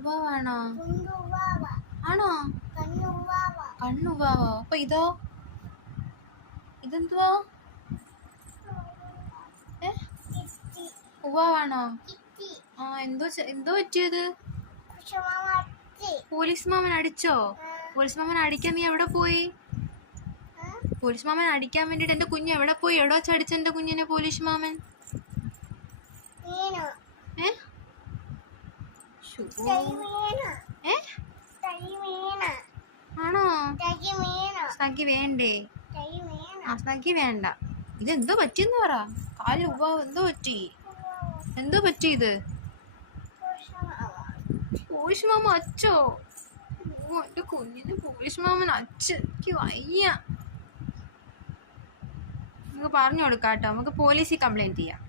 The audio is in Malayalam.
ഉവ്വാവാണോ? ആണോ? കണ്ണുവാവോ? അപ്പൊ ഇതോ? ഇതെന്തുവാ? ഉവ്വാവാണോ? ആ, എന്തോ പറ്റിയത്? പോലീസ് മാമൻ അടിച്ചോ? പോലീസ് മാമൻ അടിക്കാൻ നീ എവിടെ പോയി? പോലീസ് മാമൻ അടിക്കാൻ വേണ്ടിട്ട് എന്റെ കുഞ്ഞ് എവിടെ പോയി? എവിടെ വെച്ചടിച്ച എന്റെ കുഞ്ഞിനെ പോലീസ് മാമൻ? ആണോ? സ്നഗ്ഗി വേണ്ടേ? ആ, സ്നഗ്ഗി വേണ്ട. ഇതെന്തോ പറ്റിയെന്ന് പറ. കാലിൽ എന്തോ പറ്റി ഇത്? പോലീസ് മാമ അച്ചോ? എന്റെ കുഞ്ഞിന് പോലീസ് മാമൻ അച്ഛൻ. എനിക്ക് വയ്യ. നമുക്ക് പറഞ്ഞു കൊടുക്കാം കേട്ടോ. നമുക്ക് പോലീസിൽ കംപ്ലൈന്റ് ചെയ്യാം.